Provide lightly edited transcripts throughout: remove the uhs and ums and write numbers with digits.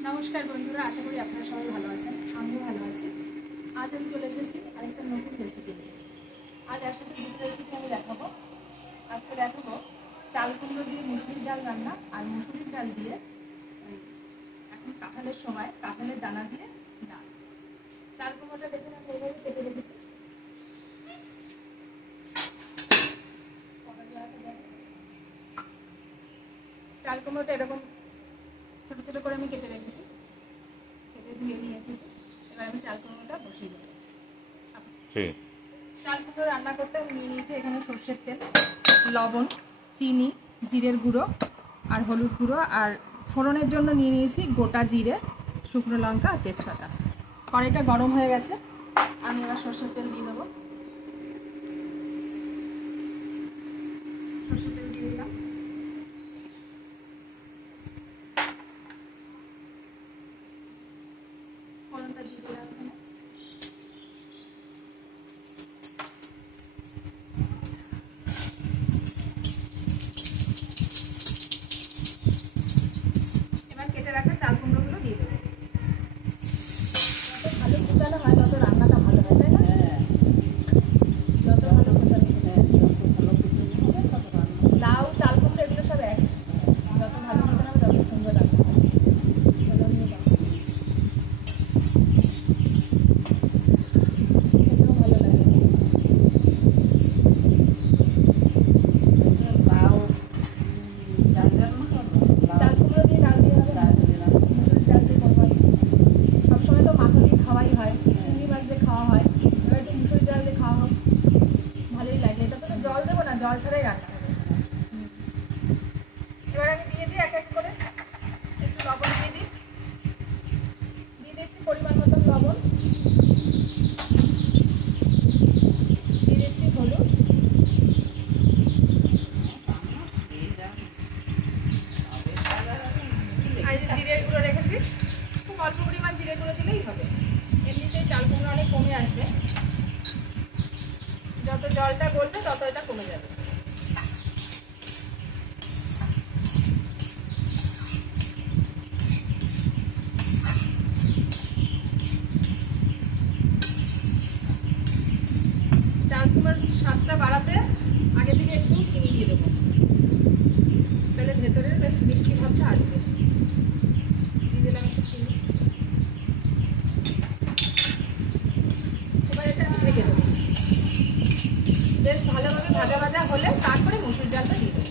नमस्कार बंधुरा आशा करी आपनारा सबाई भालो आछेन आमिও भालो आछि। आज आमि चले एसेछि आरेकटा नतुन रेसिपि निये। आज एकसाथे दुটো रेसिपि आमि देखाबो। आजके देखाबो चाल कुमड़ो दिये मुसुरिर डाल रान्ना और मुसुरिर डाल दिये এখন কাঁঠালের সময় কাঁঠালের দানা দিয়ে ডাল। চাল কুমড়োটা দেখুন আমি এইভাবে কেটে রেখেছি। চাল কুমড়োটা এরকম ছোট ছোট করে আমি কেটে রেখেছি, কেটে ধুয়ে নিয়ে এসেছি। এবার আমি চাল কুমড়োটা বসিয়ে দেবো। চাল কুমড়ো রান্না করতে আমি নিয়ে নিয়েছি এখানে সরষের তেল, লবণ, চিনি, জিরের গুঁড়ো আর হলুদ গুঁড়ো, আর ফোড়নের জন্য নিয়ে নিয়েছি গোটা জিরে, শুকনো লঙ্কা আর তেজপাতা। কড়াইটা গরম হয়ে গেছে, আমি এবার সরষের তেল দিয়ে দেবো। সরষের তেল দিয়ে দিলাম। ফোড়নটা দিয়ে দিলাম এখানে। এবার কেটে রাখা চাল কুমড়োগুলো দিয়ে দেবো। যত ভালো কুচানো হয় তত রান্নাটা ভালো হয়, তাই না? যত ভালো কুচানো লাউ, চাল কুমড়ো এগুলো সব এক, যত ভালো কুচানো হবে তত সুন্দর রান্না হবে। খেতেও ভালো লাগে। চাল কুমড়ো দিয়ে ডাল দিয়ে হবে, মুসুরির ডাল দিয়ে করবো। সবসময় তো মাথা দিয়ে খাওয়াই হয়, চিংড়ি মাছ দিয়ে খাওয়া হয়, এবার একটু মুসুরির ডাল দিয়ে খাওয়া হোক, ভালোই লাগে। এটা তো জল দেবো না, জল ছাড়াই রান্না হবে। এবার আমি দিয়ে দিই এক এক করে। একটু লবণ দিয়ে দিই, দিয়ে দিচ্ছি পরিমাণ মতন লবণ, দিয়ে দিচ্ছি হলুদ, আর যে জিরের গুঁড়ো রেখেছি, খুব অল্প পরিমাণ জিরের গুঁড়ো দিলেই হবে। এমনিতেই চাল কুমড়ো অনেক কমে আসবে, যত জলটা গলবে তত এটা কমে যাবে। চাল কুমড়োর স্বাদটা বাড়াতে আগে থেকে একটু চিনি দিয়ে দেবো, তাহলে ভেতরের বেশ মিষ্টি ভাবটা আসবে। দিয়ে দিলাম একটু চিনি। এবার এটা আমি ঢেকে দেবো। বেশ ভালোভাবে ভাজা ভাজা হলে তারপরে মুসুর ডালটা দিয়ে দেবো।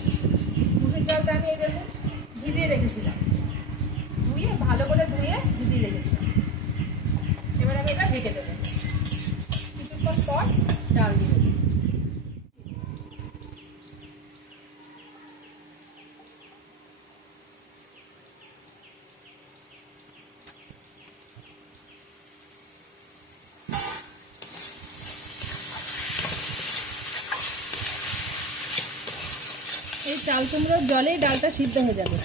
মুসুর ডালটা আমি এই দেখুন ভিজিয়ে রেখেছিলাম, ধুয়ে ভালো করে ধুয়ে ভিজিয়ে রেখেছিলাম। এবার আমি এটা ঢেকে দেবো। কিছুক্ষণ পর ডাল দিয়ে দেবো। এই চাল কুমড়োর জলেই ডালটা সিদ্ধ হয়ে যাবে।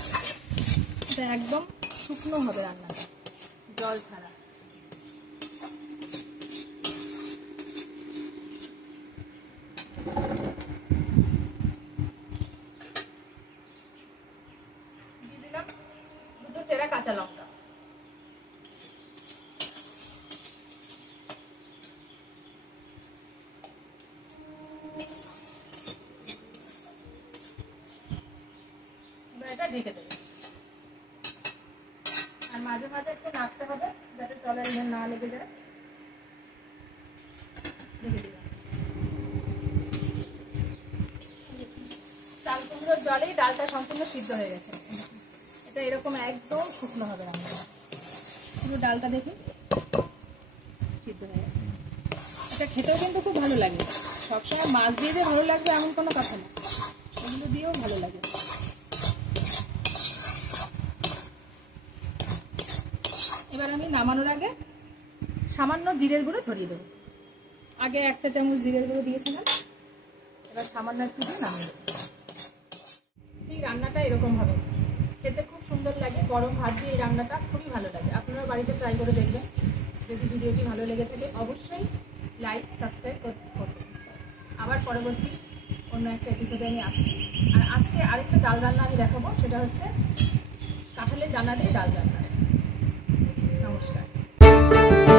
এটা একদম শুকনো হবে রান্নাটা, জল ছাড়া। দিয়ে দিলাম দুটো চেরা কাঁচা লঙ্কা। এটা ঢেকে দেবে, আর মাঝে মাঝে একটু নাড়তে হবে যাতে তলায় না লেগে যায়। ঢেকে দিলাম। চাল কুমড়োর জলেই ডালটা সম্পূর্ণ সিদ্ধ হয়ে গেছে। এটা এরকম একদম শুকনো হবে রান্নাটা। পুরো ডালটা দেখুন সিদ্ধ হয়ে গেছে। এটা খেতেও কিন্তু খুব ভালো লাগে। সবসময় মাছ দিয়ে যে ভালো লাগবে এমন কোনো কথা না, এগুলো দিয়েও ভালো লাগে। এবার আমি নামানোর আগে সামান্য জিরের গুঁড়ো ছড়িয়ে দেবো। আগে 1 চা চামচ জিরের গুঁড়ো দিয়েছিলাম, এবার সামান্য একটু দিয়ে নামিয়ে দেবো। ঠিক রান্নাটা এরকম হবে, খেতে খুব সুন্দর লাগে। গরম ভাত দিয়ে এই রান্নাটা খুবই ভালো লাগে। আপনারা বাড়িতে ট্রাই করে দেখবেন। যদি ভিডিওটি ভালো লেগে থাকে অবশ্যই লাইক সাবস্ক্রাইব করবেন। আবার পরবর্তী অন্য একটা এপিসোডে আমি আসছি। আর আজকে আরেকটা ডাল রান্না আমি দেখাবো, সেটা হচ্ছে কাঁঠালের দানা দিয়ে ডাল রান্না। নমস্কার।